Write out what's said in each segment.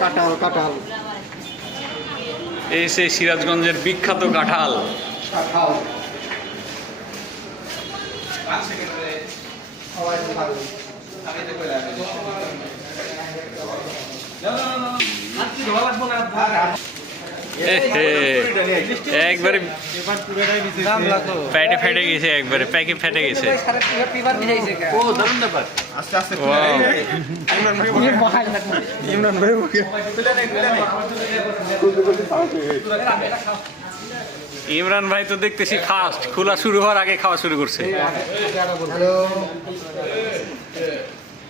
কাঁঠাল কাঁঠাল। এই সেই সিরাজগঞ্জের বিখ্যাত কাঁঠাল। কাঁঠাল। এ হে, একবারে প্যাটে ফেটে গেছে একবারে প্যাকে ফেটে গেছে. ইমরান ভাই ইমরান ভাই তো দেখতেছি ফার্স্ট খোলা শুরু হওয়ার আগে খাওয়া শুরু করছে হ্যালো এ হে, সে স্বাদ এ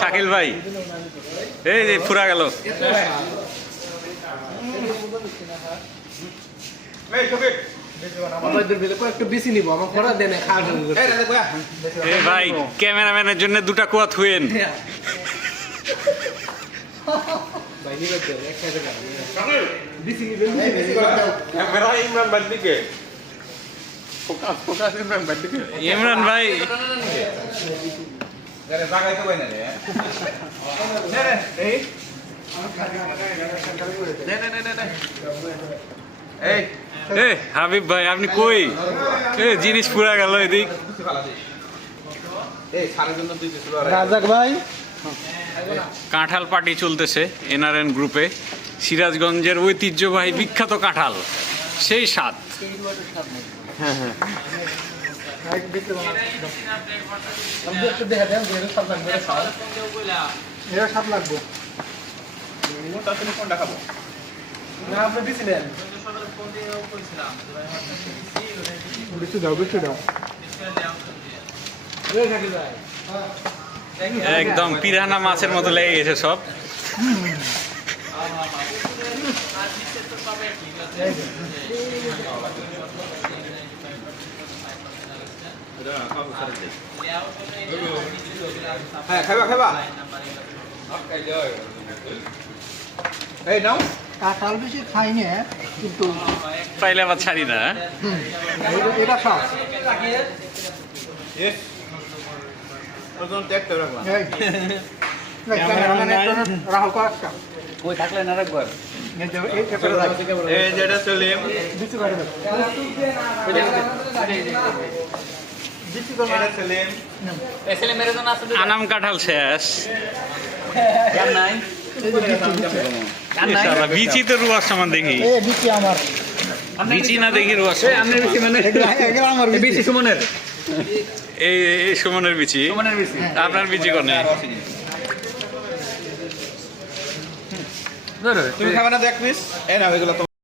শাকিল ভাই। এই যে ফুরা গেল। ভাই ক্যামেরাম্যানের জন্য দুটা কুয়া থুয়েন ভাই নিবে তো এক সাইডে বেশি নিবেন ক্যামেরা ইমরান ভাইয়ের দিকে ফোকাস ফোকাস ইমরান ভাইয়ের দিকে ইমরান ভাই জায়গায় তো বাইনা রে এই নে নে নে নে নে এই এ হাবিব ভাই আপনি কই এ জিনিস পুরা গেল এদিক কিছু ভালো দিস এই সারের জন্য তুই কিছু আর রাজাক ভাই কাঁঠাল পার্টি চলতেছে এনআরএন গ্রুপে সিরাজগঞ্জের ঐতিহ্যবাহী বিখ্যাত কাঁঠাল সেই স্বাদ। একটু দেখা দেন যে সব লাগবে। খাওয়া এরা সব লাগবে কোনটা তুমি কোনটা খাব না আপনি বেশি নেন বেশি দাও বেশি দাও একদম পিরানা মাছের মতো লেগে গেছে সব। হ্যাঁ খাইবা খাইবা। এই নাও। কাঁঠাল বেশি খাইনি কিন্তু পাইলে আবার ছাড়ি না হ্যাঁ? এটা- এটা করে রাখলাম। রাহুল কই থাকলে না রাখবার? এই যেটা সেলিম। দিচ্ছি করে দাও আনাম কাঁঠাল শেষ। বিচি তো রুয়ার সমান দেখি। বিচি না দেখি রুয়ার সমান। বেশি মানে? আমার সুমনের। এই এই সুমনের বিচি? সুমনের বেশি আপনার বিচি কোনে? তুমি খাবে না দেখ প্লিজ এই না এগুলো তোমার।